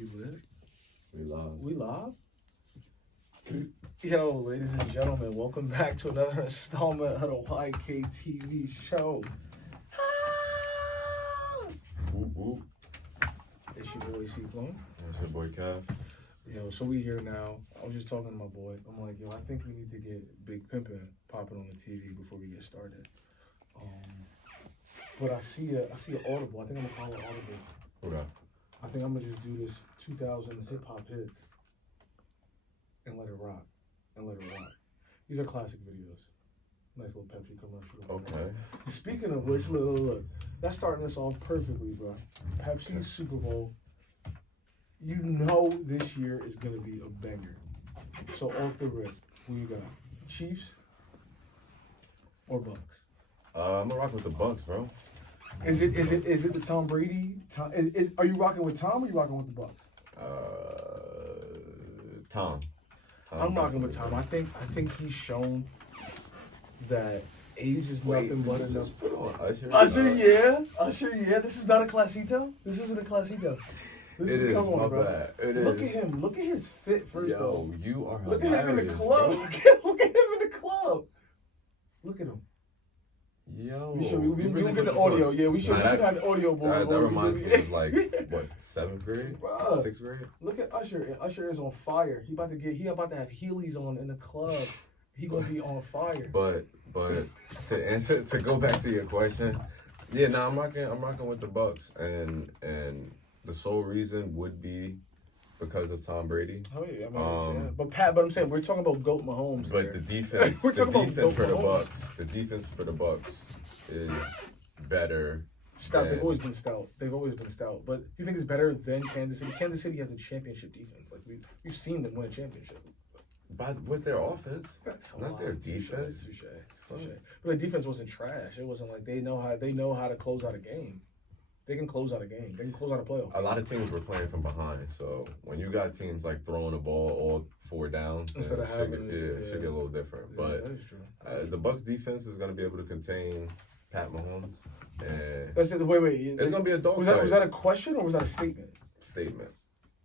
We lit? We live. We live? Yo, ladies and gentlemen, welcome back to another installment of the YKTV show. Whoop whoop. It's your boy C-Plone. That's your boy Cav. Yo, so we here now. I was just talking to my boy. I'm like, yo, I think we need to get Big Pimpin' popping on the TV before we get started. But I see an Audible. I think I'm gonna call it Audible. Okay. I think I'm gonna just do this 2000 hip hop hits and let it rock. These are classic videos. Nice little Pepsi commercial. Okay. And speaking of which, look. That's starting us off perfectly, bro. Pepsi Super Bowl. You know this year is gonna be a banger. So off the rip, who you got? Chiefs or Bucks? I'm gonna rock with the Bucks, bro. Is it the Tom Brady? Are you rocking with Tom or you rocking with the Bucks? Tom. I'm rocking with Tom. I think he's shown that age is nothing but enough. Just put on Usher. Usher, yeah. This is not a Classito. This isn't a Classito. This It is, come on, my bro. bad. It Look is. at him. Look at his fit first. Yo, though. you are Look hilarious, at him in the club. bro. Look at him in the club. Look at him. Yo. We you will really get the put this on. audio. Yeah, we should Nah, have the audio board. That reminds me of like what, 7th grade? Bruh. 6th grade? Look at Usher. And Usher is on fire. He about to have Heelys on in the club. He gonna be on fire. But to go back to your question, yeah, I'm rocking with the Bucks, and the sole reason would be because of Tom Brady. Oh yeah, I mean, yeah. But I'm saying we're talking about GOAT Mahomes. But here. the defense, We're talking about defense for the Mahomes. Bucks, the defense for the Bucks is better. Stout. than- They've always been stout. But you think it's better than Kansas City? Kansas City has a championship defense. Like we've seen them win a championship. with their offense, not their defense. Touche. But the defense wasn't trash. It wasn't like they know how to close out a game. They can close out a game. They can close out a playoff. A lot of teams were playing from behind, so when you got teams like throwing the ball all 4 downs, Instead of having it should get a little different. Yeah, But that is true. the Bucks defense is going to be able to contain Pat Mahomes, and That's it. Wait. it's going to be a Was dogfight. that a question or was that a statement? Statement.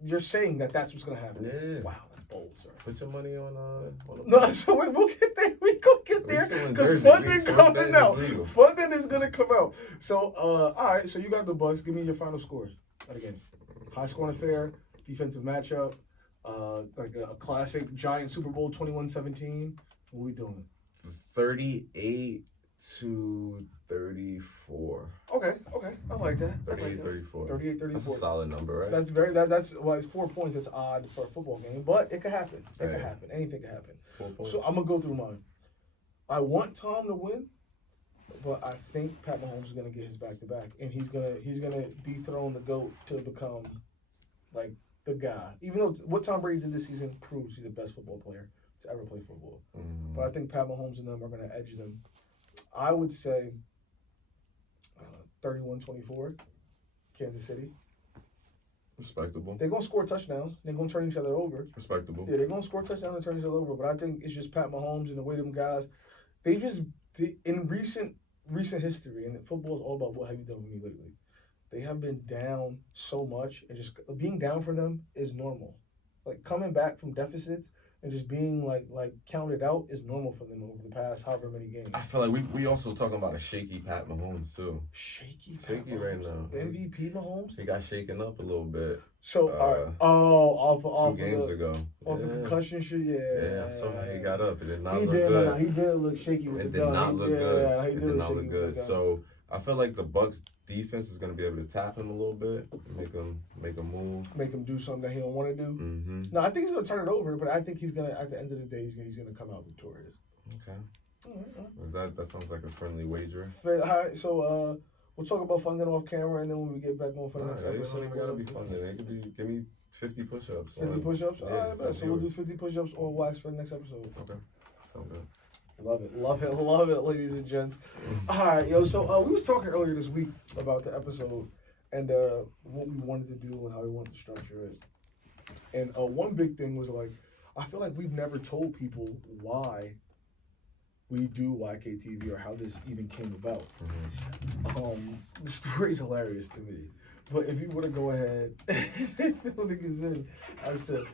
You're saying that's what's gonna happen. Yeah. Wow, that's bold, sir. Put your money on the No, so we'll get there. We go get there still in because Jersey. funding We still coming betting out. is legal. Funding is gonna come out. So, all right. So you got the Bucks. Give me your final scores of the game. High scoring affair, defensive matchup, like a classic Giant Super Bowl 21-17. What we doing? 38 to 34. Okay. I like that. 38-34. 38-34. That's a solid number, right? That's it's 4 points. That's odd for a football game, but it could happen. It could happen. Anything could happen. 4 points. So I'm gonna go through mine. I want Tom to win, but I think Pat Mahomes is gonna get his back-to-back, and he's gonna dethrone the GOAT to become like the guy. Even though what Tom Brady did this season proves he's the best football player to ever play football. But I think Pat Mahomes and them are gonna edge them. I would say 31-24, Kansas City. Respectable. They're gonna score touchdowns. They're gonna turn each other over. Respectable. Yeah, they're gonna score touchdowns and turn each other over. But I think it's just Pat Mahomes and the way them guys. In recent history, and football is all about what have you done for me lately. They have been down so much, and just being down for them is normal. Like coming back from deficits and just being like counted out is normal for them over the past however many games. I feel like we also talking about a shaky Pat Mahomes too. Shaky right now. The MVP Mahomes. He got shaken up a little bit So off 2 games ago. Off the concussion shit, Yeah, I saw how he got up. It did not He look did. good. He did look shaky with It the did gun. not look Yeah, good. he It did not shaky look with good. the gun. So I feel like the Bucks defense is going to be able to tap him a little bit, make him move. Make him do something that he don't want to do. Mm-hmm. No, I think he's gonna turn it over, but I think he's gonna at the end of the day he's gonna come out victorious. Okay. All right. That sounds like a friendly wager. All right, so we'll talk about funding off camera, and then when we get back on for the next It episode, don't even gotta be funded. It could be give me 50 push-ups. 50 push-ups. Yeah, All right, bet. So we'll do viewers. 50 push-ups on wax for the next episode. Okay. Sounds good. Love it, ladies and gents. All right, yo. So we was talking earlier this week about the episode and what we wanted to do and how we wanted to structure it. And one big thing was like, I feel like we've never told people why we do YKTV or how this even came about. The story's hilarious to me. But if you were to go ahead and fill niggas in as to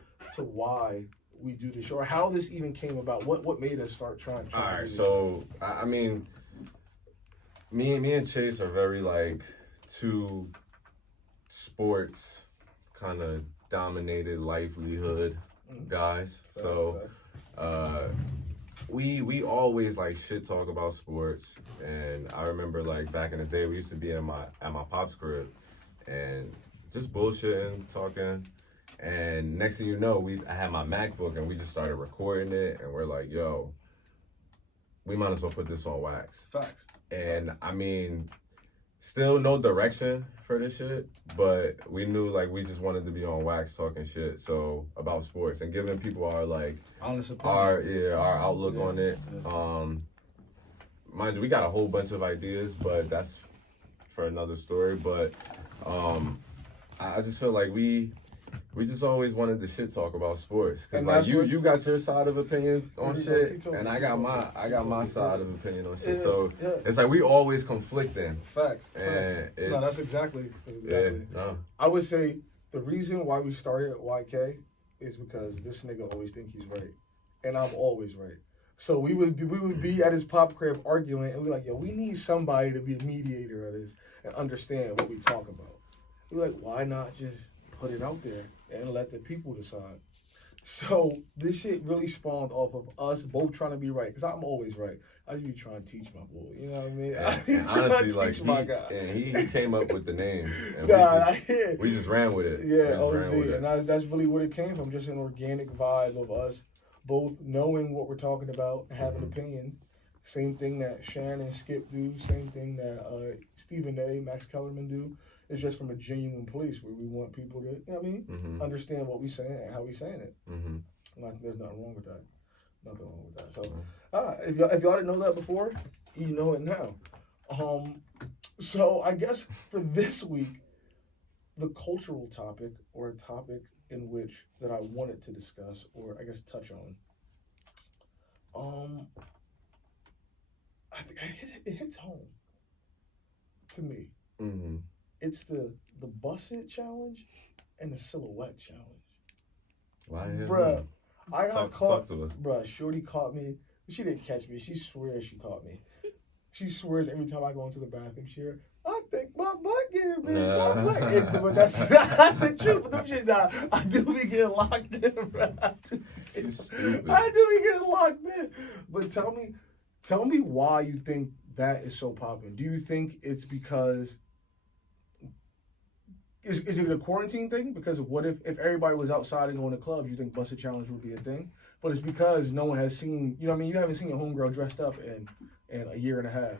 why we do this show or how this even came about, what made us start trying All to do right, this so I mean, me and Chase are very like two sports kind of dominated livelihood guys. So we always like shit talk about sports, and I remember like back in the day we used to be at my pop's crib and just bullshitting, talking. And next thing you know, I had my MacBook and we just started recording it, and we're like, yo, we might as well put this on wax. Facts. And I mean, still no direction for this shit, but we knew like we just wanted to be on wax talking shit, so about sports and giving people our like honest our outlook on it. Mind you, we got a whole bunch of ideas, but that's for another story. But I just feel like we just always wanted to shit talk about sports, because like you got your side of opinion on shit, and I got my side of opinion on shit. So it's like we always conflicting. Facts. And no, that's exactly. No. I would say the reason why we started at YK is because this nigga always think he's right, and I'm always right. So we would be at his pop crib arguing, and we're like, yo, we need somebody to be a mediator of this and understand what we talk about. We're like, why not just put it out there and let the people decide? So this shit really spawned off of us both trying to be right, because I'm always right. I just be trying to teach my boy, you know what I mean? And honestly, like my guy. And he came up with the name, and we just ran with it. Yeah, and that's really what it came from, just an organic vibe of us both knowing what we're talking about and having opinions. Same thing that Shan and Skip do, same thing that Stephen A, Max Kellerman do. It's just from a genuine place where we want people to, you know what I mean, understand what we saying and how we saying it. And I think there's nothing wrong with that. Nothing wrong with that. So, if y'all didn't know that before, you know it now. So I guess for this week, the cultural topic, or a topic in which that I wanted to discuss, or I guess touch on, I think it hits home to me. It's the bust it challenge and the silhouette challenge. Why? Bruh, I got caught. Talk to us. Bruh, Shorty caught me. She didn't catch me. She swears she caught me. She swears every time I go into the bathroom, I think my butt getting big. But that's not the truth. But them shit, I do be getting locked in, bro. You stupid. I do be getting locked in. But tell me why you think that is so popular. Do you think it's because... Is it a quarantine thing? Because what if everybody was outside and going to clubs, you think Busted Challenge would be a thing? But it's because no one has seen, you know what I mean? You haven't seen a homegirl dressed up in a year and a half.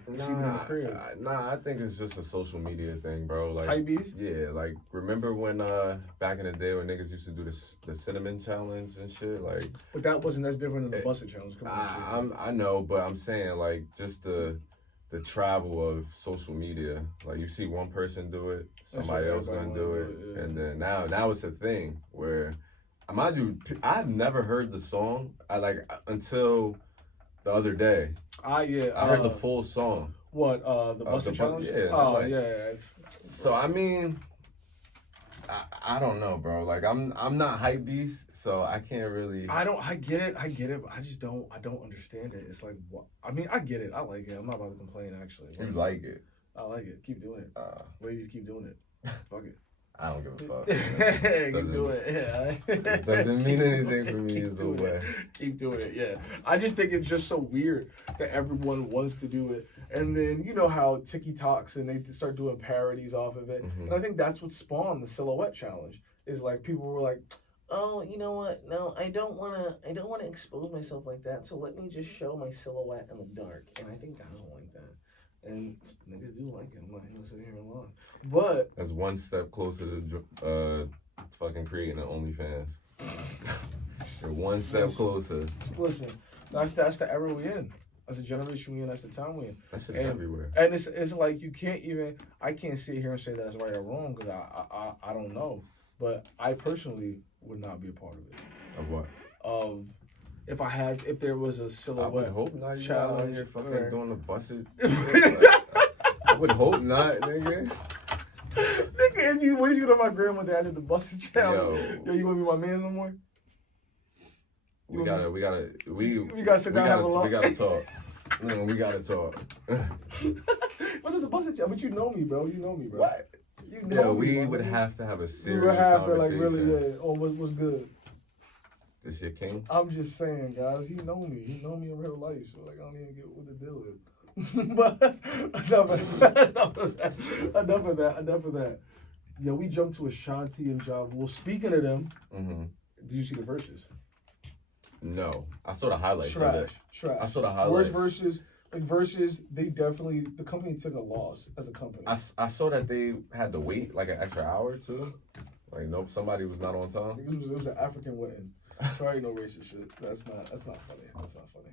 I think it's just a social media thing, bro. Like Hypebeast? Yeah, like remember when back in the day when niggas used to do the cinnamon challenge and shit, like. But that wasn't as different than the Busted Challenge. I know, but I'm saying like just the travel of social media. Like you see one person do it, somebody else gonna do it, and then now it's a thing where, mind you, I've never heard the song. Until the other day. I heard the full song. What the Busted Challenge? Yeah. Oh yeah. So I mean, I don't know, bro. Like I'm not hype beast, so I can't really. I get it, but I don't understand it. It's like, what? I mean, I get it. I like it. I'm not about to complain, actually. You like it? I like it. Keep doing it. Ladies, keep doing it. Fuck it. I don't give a fuck. Keep doing it. Yeah. It doesn't mean anything for me either way. Keep doing it. Yeah. I just think it's just so weird that everyone wants to do it, and then you know how TikToks and they start doing parodies off of it, and I think that's what spawned the silhouette challenge. Is like people were like, oh, you know what? No, I don't want to expose myself like that. So let me just show my silhouette in the dark, and I think I don't like that. And niggas do like it. I'm not gonna sit here and lie. But that's one step closer to fucking creating an OnlyFans. You're one step closer. Listen, that's the era we in. That's the generation we in. That's the time we in. That shit's everywhere. And it's like I can't sit here and say that's right or wrong because I don't know. But I personally would not be a part of it. Of what? If there was a silhouette. I would hope not. You challenge. out here fucking doing the busted. I would hope not, nigga. Nigga, if you, when you go to my grandma that I did the busted challenge, yo, you want to be my man no more? We gotta sit down and have a lot. We gotta talk. We gotta talk. What is the busted challenge? But you know me, bro. What? You know me, we would have to have a we serious would have to conversation. like really, yeah. Oh, what's good? This your king? I'm just saying, guys. He know me in real life, so like I don't even get what the deal is. But enough of that. Yo, we jumped to Ashanti and Ja Rule. Speaking of them, did you see the verses? No, I saw the highlights of it. Trash. I saw the highlights. Worst verses. They definitely, the company took a loss as a company. I saw that they had to wait like an extra hour too. Like nope, somebody was not on time. It was an African wedding. Sorry, no racist shit. That's not funny. That's not funny.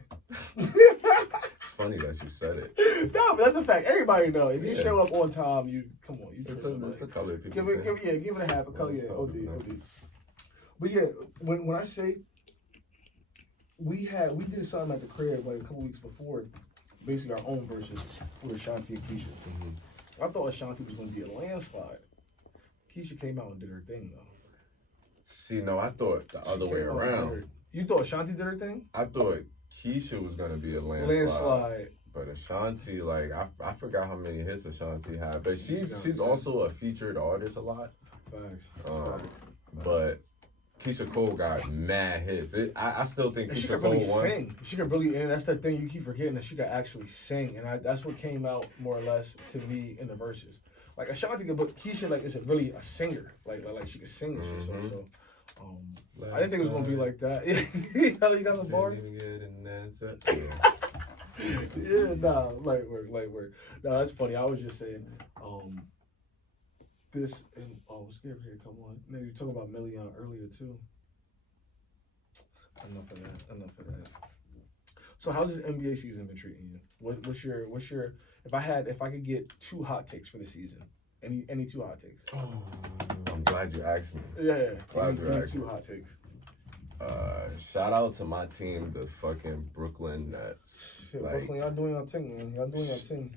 It's funny that you said it. No, but that's a fact. Everybody know. If you show up on time, you come on. It's a color people. Give it a half a color. Yeah, OD. But yeah, when I say we did something at the crib like a couple weeks before, basically our own verses with Ashanti and Keisha. I thought Ashanti was going to be a landslide. Keisha came out and did her thing though. See, no, I thought the other way around. You thought Ashanti did her thing? I thought Keisha was gonna be a landslide. But Ashanti, like I forgot how many hits Ashanti had, but she's also a featured artist a lot. Facts. But Keisha Cole got mad hits. I still think Keisha Keisha Cole really won. sing. She could really, and that's the thing you keep forgetting, that she could actually sing, and that's what came out more or less to me in the verses. Like Ashanti, but Keisha like is really a singer. Like she could sing and shit. So I didn't think it was gonna be like that. You got some bars. Yeah, nah, light work. No, that's funny. I was just saying, this and Skip here, come on. Man, you talking about Million earlier too. Enough of that. So how's this NBA season been treating you? What's your if I could get 2 hot takes for the season? Any 2 hot takes? Oh, I'm glad you asked me. Yeah. Glad you asked 2 me. hot takes. Shout out to my team, the fucking Brooklyn Nets. Shit, Brooklyn, y'all doing your thing, man. Y'all doing your thing.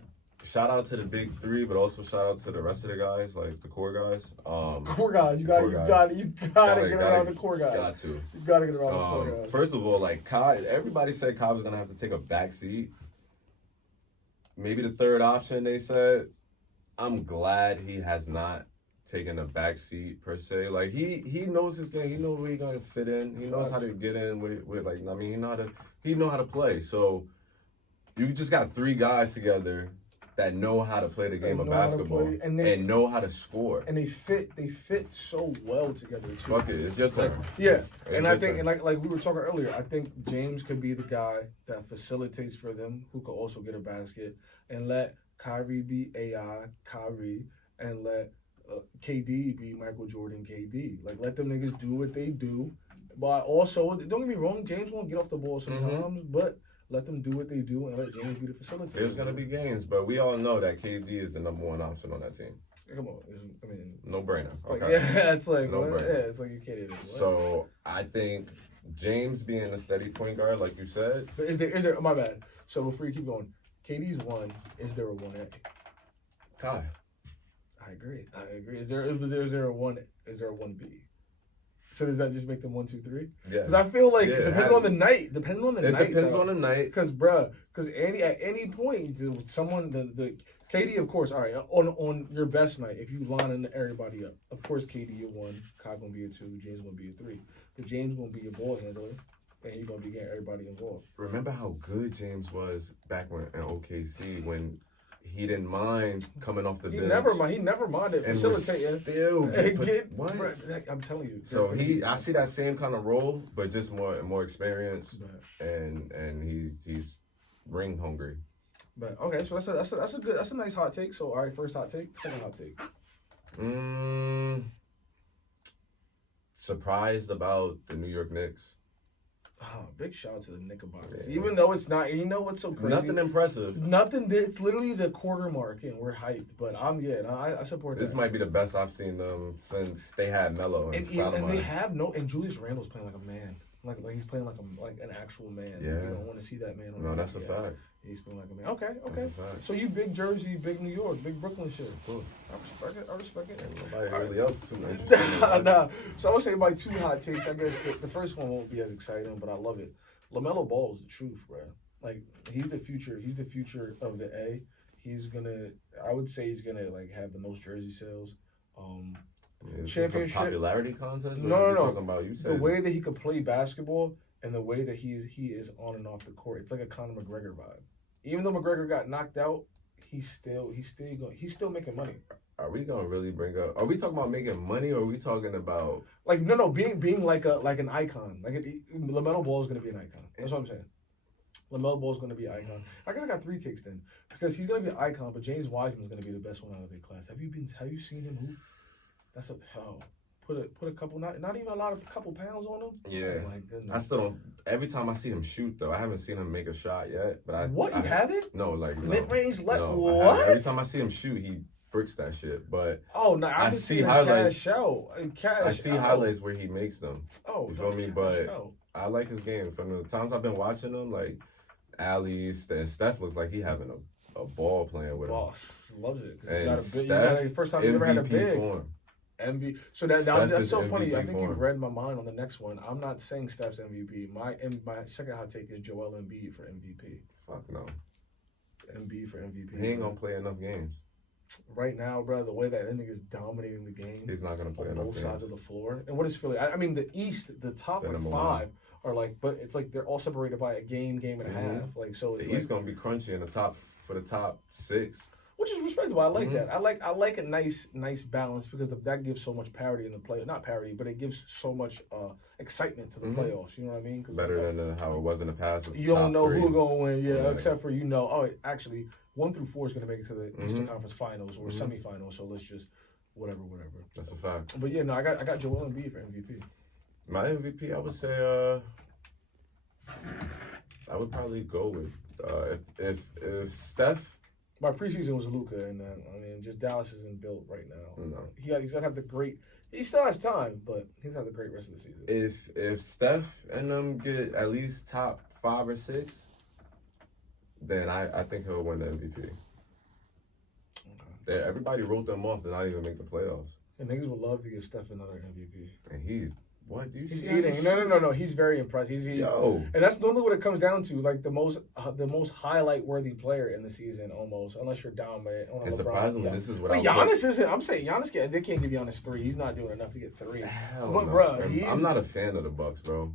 Shout out to the big 3, but also shout out to the rest of the guys, like the core guys. Core guys, you gotta get around the core guys. Got to. You gotta get around the core guys. First of all, like Kai, everybody said Kai was gonna have to take a back seat. Maybe the third option, they said. I'm glad he has not taken a back seat per se. Like he knows his game. He knows where he's gonna fit in. He knows how to get in with like I mean he know how to play. So you just got 3 guys together that know how to play the game of basketball and know how to score. And they fit so well together too. Fuck it, it's your turn. Yeah, and I think, and like we were talking earlier, I think James could be the guy that facilitates for them, who could also get a basket, and let Kyrie be AI Kyrie, and let KD be Michael Jordan KD. Like let them niggas do what they do, but also don't get me wrong, James won't get off the ball sometimes, but let them do what they do and let James be the facilitator. There's gonna be games, but we all know that KD is the number 1 option on that team. Come on, no brainer. Like, Okay. yeah, it's like no what? brainer. Yeah, it's like you can't even. So I think James being a steady point guard, like you said. But is there? My bad. So before you keep going, KD's 1. Is there a 1A? Kai. I agree. Is there a 1? Is there a 1B? So does that just make them 1, 2, 3? Yeah. Because I feel like depending on the night. It depends on the night. Because at any point, someone the KD, of course. All right, on your best night, if you line everybody up, of course KD a 1, Kai gonna be a 2, James gonna be a 3. But James gonna be your ball handler, and you're gonna be getting everybody involved. Remember how good James was back when in OKC when he didn't mind coming off the bench. He never minded facilitating. What? Bro, I'm telling you. So I see that same kind of role, but just more experience, and he's ring hungry. But okay, so that's a nice hot take. So all right, first hot take, second hot take. Surprised about the New York Knicks. Oh, big shout out to the Knickerbockers. Yeah. Even though it's not, you know what's so crazy? Nothing impressive. It's literally the quarter mark, and we're hyped. But I support that. This might be the best I've seen them since they had Melo and they have and Julius Randle's playing like a man. Like he's playing like an actual man. Yeah. You don't want to see that man. No, that's a fact. He's playing like a man. Okay. That's a fact. So you big Jersey, big New York, big Brooklyn shit. Cool. I respect it. Nobody really else too interesting. Nah. So I would say my 2 hot takes. I guess the first one won't be as exciting, but I love it. LaMelo Ball is the truth, bro. Like he's the future. He's the future of the A. I would say he's gonna like have the most jersey sales. Is this a Championship popularity contest? No. Talking about you said the way that he could play basketball and the way that he is on and off the court. It's like a Conor McGregor vibe. Even though McGregor got knocked out, he's still making money. Are we gonna really bring up? Are we talking about making money, or are we talking about like no being like an icon? Like LaMelo Ball is gonna be an icon. That's what I'm saying. LaMelo Ball is gonna be an icon. I guess I got 3 takes then because he's gonna be an icon, but James Wiseman is gonna be the best one out of the class. Have you seen him hoop? That's a hell. Put a couple not even a couple pounds on him. Yeah. Oh my goodness. I still don't. Every time I see him shoot, though, I haven't seen him make a shot yet. But you haven't? No, like mid range no, what? every time I see him shoot, he bricks that shit. But I see highlights. Cash I see highlights where he makes them. Oh, you feel me? But I like his game. From the times I've been watching him, like alleys, and Steph looks like he having a ball playing with him. Boss loves it. And Steph, first time he ever had a big form. MVP. So that's so MVP funny. I think you form. read my mind on the next one. I'm not saying Steph's MVP. My second hot take is Joel Embiid for MVP. Fuck no. Embiid for MVP. He ain't gonna play enough games. Right now, bro, the way that ending is dominating the game. He's not gonna play on enough both games. sides of the floor. And what is Philly? I mean, the East, the top They're like number 5 are like, but it's like they're all separated by a game and a half. Like so, it's the East gonna be crunchy in the top 6. Which is respectable. I like that. I like a nice balance because that gives so much parity in the play. Not parity, but it gives so much excitement to the playoffs. You know what I mean? Better than how it was in the past. With you don't know 3. who's going to win, yeah, except for actually 1 through 4 is going to make it to the Eastern Conference Finals or semifinals. So let's just whatever. That's a fact. But yeah, no, I got Joel Embiid for MVP. My MVP, I would say, I would probably go with if Steph. My preseason was Luka, and I mean, just Dallas isn't built right now. No. He's gonna have the great. He still has time, but he's gonna have the great rest of the season. If Steph and them get at least top 5 or 6, then I think he'll win the MVP. Okay. Everybody wrote them off to not even make the playoffs. And niggas would love to give Steph another MVP. And he's what? Do you he's see? Eating. No. He's very impressed. He's Yo. And that's normally what it comes down to, like the most highlight worthy player in the season, almost, unless you're down by. And surprisingly, this is what but Giannis isn't. I'm saying Giannis they can't give Giannis 3. He's not doing enough to get 3. Hell but no. bro, I'm not a fan of the Bucks, bro.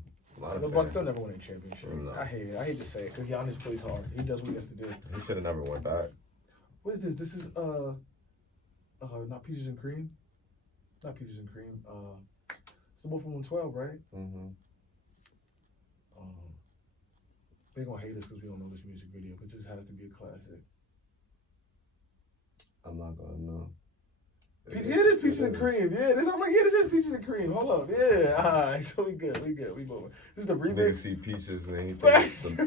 The Bucks don't never win a championship. No. I hate it. I hate to say it because Giannis plays hard. He does what he has to do. He should have never went back. What is this? This is not Peaches and Cream. Not Peaches and Cream. It's the one from 112, right? Mm-hmm. They're gonna hate us because we don't know this music video, but this has to be a classic. I'm not gonna know. This Peaches and Cream. Yeah, this is Peaches and Cream. Hold up. Yeah, alright, so we good. We moving. This is the remix. Nigga see Peaches and he thinks Maybe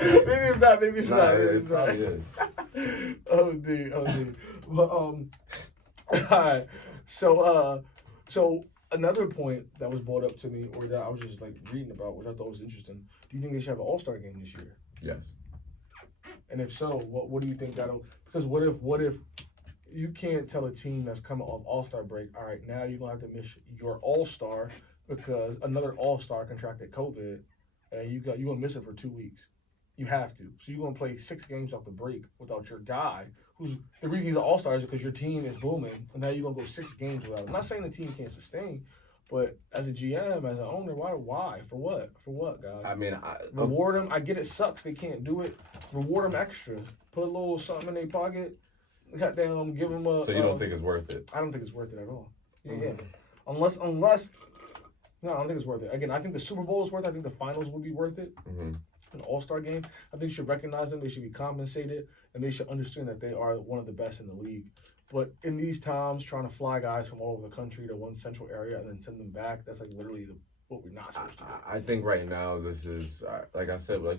it's not. Maybe it's not. Maybe it's not. Is. Oh, dude. Well, alright. So another point that was brought up to me, or that I was just like reading about, which I thought was interesting. Do you think they should have an All-Star game this year? Yes. And if so, what do you think that'll? Because what if you can't tell a team that's coming off All-Star break, all right, now you're gonna have to miss your All-Star because another All-Star contracted COVID, and you're gonna miss it for 2 weeks. You have to. So you're gonna play 6 games off the break without your guy, who's the reason he's an All-Star is because your team is booming, and now you're gonna go 6 games without him. I'm not saying the team can't sustain, but as a GM, as an owner, why? For what, guys? I mean, reward them. I get it sucks they can't do it. Reward them extra. Put a little something in their pocket. Goddamn, give them a. So you don't think it's worth it? I don't think it's worth it at all. Yeah. Unless, no, I don't think it's worth it. Again, I think the Super Bowl is worth it. I think the finals would be worth it. Mm-hmm. An All-Star game. I think you should recognize them. They should be compensated, and they should understand that they are one of the best in the league. But in these times, trying to fly guys from all over the country to one central area and then send them back, that's like literally what we're not supposed to do. I think right now this is, like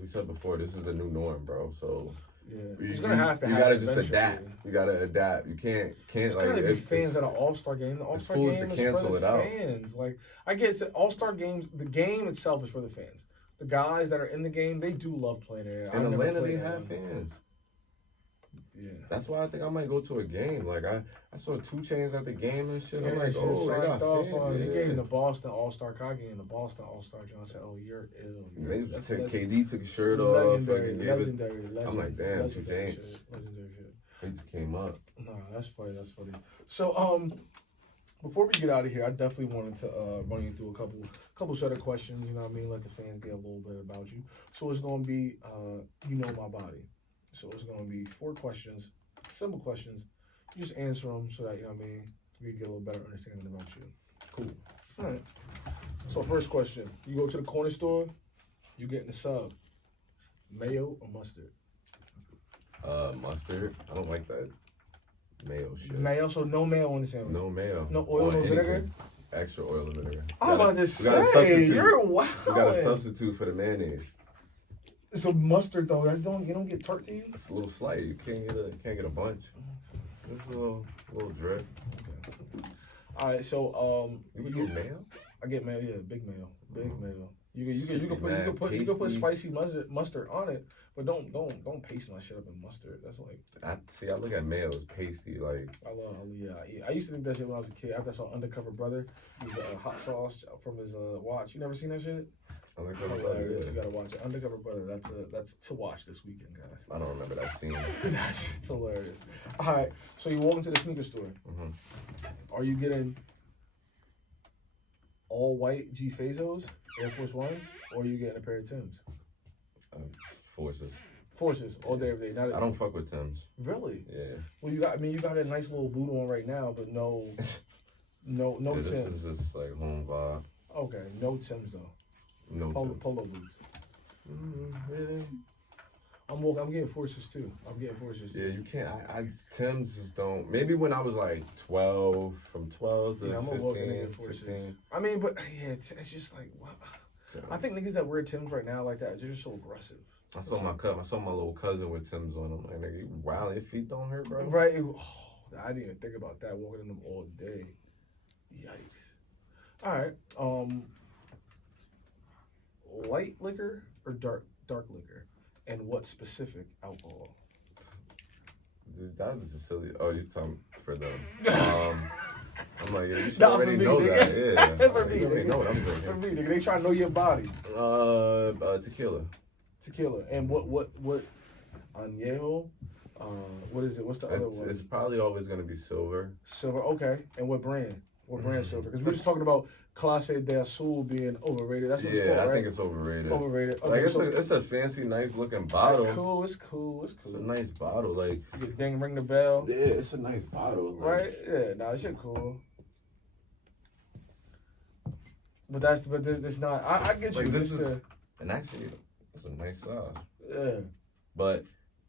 we said before, this is the new norm, bro. So Yeah, he's gonna have to. You have gotta it just eventually. adapt. You gotta adapt. You can't There's like. gotta be It's, fans at an All-Star game. The All-Star game foolish is to cancel for the it out. fans. Like I get it. All-Star games. The game itself is for the fans. The guys that are in the game, they do love playing it. in Atlanta, they have fans. Yeah. That's why I think I might go to a game. Like I saw 2 Chainz at the game and shit. Yeah, I'm like, shit oh, they got signed off fans. on. He Yeah. gave him the Boston All-Star. I gave him the Boston All-Star. John said, "Oh, you're ill." They That's took legend- KD took his shirt off. Legendary, Fucking gave it. legendary. I'm like, damn, legendary James. shit. Legendary shit. He just came up. No, that's funny. That's funny. So, before we get out of here, I definitely wanted to run you through a couple set of questions. You know what I mean? Let the fans get a little bit about you. So it's gonna be, you know my body. So it's gonna be 4 questions, simple questions. You just answer them so that you know what I mean. We get a little better understanding about you. Cool. All right. So first question: you go to the corner store, you getting a sub, mayo or mustard? Mustard. I don't like that mayo shit. Mayo. So no mayo on the sandwich. No mayo. No oil, On no anything. vinegar? Extra oil and vinegar. I'm about to we gotta say, substitute. you're wild. We got to substitute for the mayonnaise. So mustard though, you don't get tart to you? It's a little slight. You can't get a bunch. It's a little drip. Okay. All right, so You would do mayo? I get mayo, yeah, big mayo, mayo. You Should can be put mad spicy pasty. mustard on it, but don't paste my shit up in mustard. That's like I look at mayo as pasty. Like I used to think that shit when I was a kid. After I saw Undercover Brother, use hot sauce from his watch. You never seen that shit? Hilarious. You gotta watch it. Undercover Brother. That's to watch this weekend, guys. I don't remember that scene. That shit's hilarious. All right, so you walk into the sneaker store. Mhm. Are you getting all white G Fazos, Air Force Ones, or are you getting a pair of Tims? Forces. Forces all day, every day. Not I don't fuck with Tims. really. Yeah. Well, you got a nice little boot on right now, but no Yeah, this Tims. is just like home vibe. Okay, no Tims though. No Tims. Polo boots. Really? I'm getting Forces too. I'm getting Forces. Yeah, you can't. Tims just don't. Maybe when I was like 12, from 12 to Yeah, I'm gonna walk in and 15, get Forces. 16. I mean, but yeah, it's just like wow. Tims. I think niggas that wear Tims right now like that, they're just so aggressive. I saw my little cousin with Tims on. I'm like, nigga, wow, your feet don't hurt, bro. Right. I didn't even think about that walking in them all day. Yikes. All right. Light liquor or dark liquor, and what specific alcohol? Dude, that was a silly. Oh, you're talking for them. I'm like, yeah, you should Nah, already for me, know nigga. that. Yeah, For me, you already nigga. know what I'm For drinking. me, nigga, they try to know your body. Tequila. Tequila. And what añejo? What is it? What's the other one? It's probably always gonna be silver. Silver. Okay. And what brand? What brand silver? Because we were just talking about Clase de Azul being overrated. That's what it's Yeah, called, I right? think it's overrated. Overrated. Like Okay, it's a fancy, nice looking bottle. It's cool. It's cool. It's It's a cool. nice bottle. Like You dang ring the bell. yeah, it's a nice bottle. Like, Right? Yeah, nah, that shit cool. But this not. I get you. Like this Just is, and actually, it's a nice size. yeah. But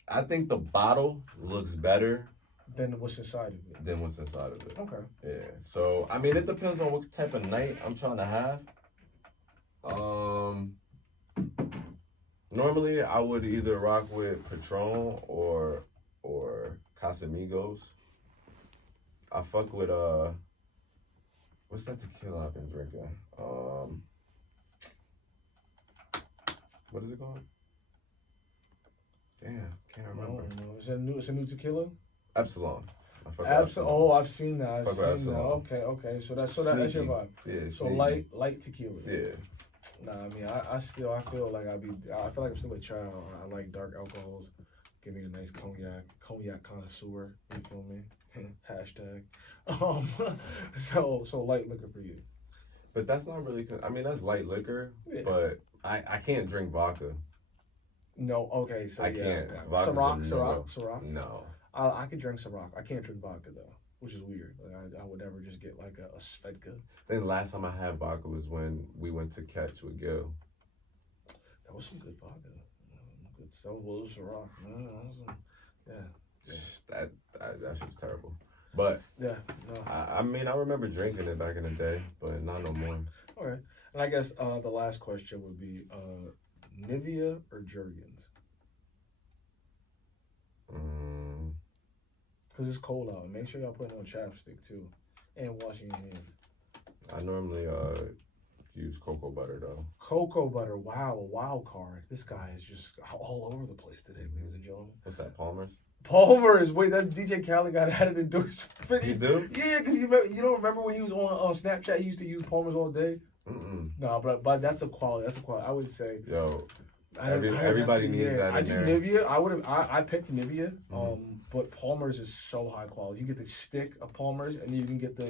I think the bottle looks better Then what's inside of it? than what's inside of it. Okay. Yeah. So I mean, it depends on what type of night I'm trying to have. Normally I would either rock with Patron or Casamigos. I fuck with what's that tequila I've been drinking? What is it called? Damn, can't I remember. don't know. It's a new tequila? Epsilon. I fuck with Absolutely. Oh, I've seen that. I've Fuck with seen that. Epsilon. Okay. So that's your Sneaky. vibe. Yeah, So sneaky. light tequila. Yeah. Nah, I mean, I feel like I feel like I'm still a child. I like dark alcohols. Give me a nice cognac connoisseur. You feel me? Hashtag. So light liquor for you. But that's not really. I mean, that's light liquor, Yeah. but I can't drink vodka. No, okay, so I yeah. can't. Yeah. Vodka's a Ciroc. No. I could drink Ciroc. I can't drink vodka though, which is weird. Like I would never just get like a Svedka. Then last time I had vodka was when we went to catch with Gil. That was some good vodka. Good stuff. Well, it was Ciroc. Yeah. That shit's terrible. But Yeah. No. I mean, I remember drinking it back in the day, but not no more. Okay. And I guess the last question would be Nivea or Jergens? Cause it's cold out. Make sure y'all putting on chapstick too, and washing your hands. I normally use cocoa butter though. Cocoa butter, wow, a wild card. This guy is just all over the place today, ladies and gentlemen. What's that, Palmer's? Palmer's, wait, that DJ Khaled got added endorsement. You do? Yeah, because you don't remember when he was on Snapchat, he used to use Palmer's all day? No, but that's a quality. That's a quality. I would say. Yo, everybody needs that I in do there. Nivea. I picked Nivea. But Palmer's is so high quality. You get the stick of Palmer's, and you get the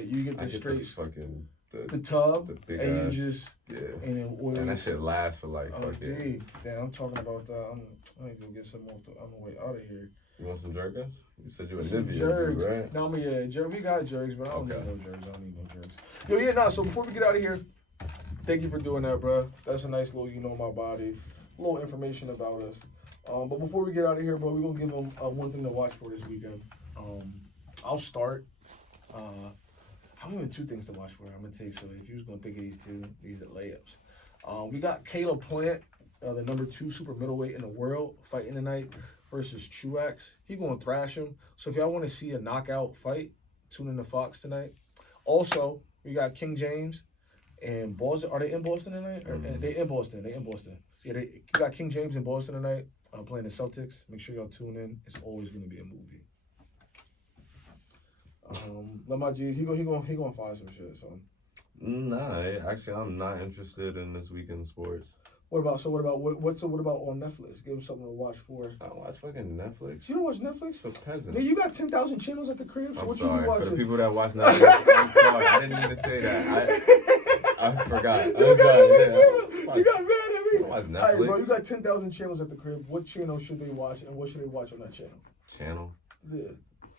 straight fucking the tub, the big and ass, you just and then oil. And that shit lasts for like fucking. Damn, I'm talking about that. I need to get some off on the way out of here. You want some jerkers? You said you a Some Nivea jerks. dude, right? No, we got jerks, but I don't Okay. need no jerks. I don't need no jerks. Yo, yeah, no. So before we get out of here, thank you for doing that, bro. That's a nice little, my body, a little information about us. But before we get out of here, bro, we're gonna give them one thing to watch for this weekend. I'll start. I have even two things to watch for. I'm gonna tell you. So if you was gonna think of these two, these are layups. We got Caleb Plant, the number 2 super middleweight in the world, fighting tonight versus Truex. He gonna thrash him. So if y'all want to see a knockout fight, tune in to Fox tonight. Also, we got King James and Boston. Are they in Boston tonight? They in Boston. Yeah, they got King James in Boston tonight, playing the Celtics. Make sure y'all tune in. It's always gonna be a movie. Let my G's. He gonna find some shit. So. Nah, actually, I'm not interested in this weekend sports. What about on Netflix? Give him something to watch for. I don't watch fucking Netflix. You don't watch Netflix? For peasants. Man, you got 10,000 channels at the crib. So I'm what sorry you be watching? for the people that watch Netflix. I'm sorry, I didn't mean to say that. I forgot. You got mad at me. I watch Netflix. All right, bro, you got 10,000 channels at the crib. What channel should they watch, and what should they watch on that channel? Channel. Yeah.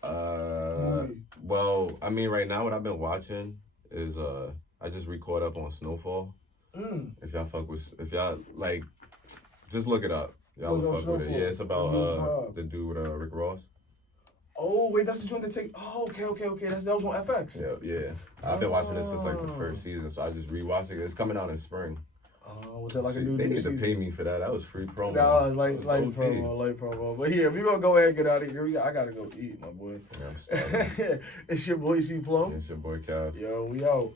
Movie. Well, I mean, right now what I've been watching is I just caught up on Snowfall. If y'all like, just look it up. Y'all will fuck with it. Yeah, it's about the dude with Rick Ross. Oh wait, that's the joint that take. Oh, okay. That was on FX. Yeah. I've been watching this since like the first season, so I just rewatched it. It's coming out in spring. Was that like a new They need season? to pay me for that. That was free promo. No, light promo. But yeah, we're gonna go ahead and get out of here. I gotta go eat, my boy. Yeah, It's your boy C Plum. it's your boy Cav. Yo, we out.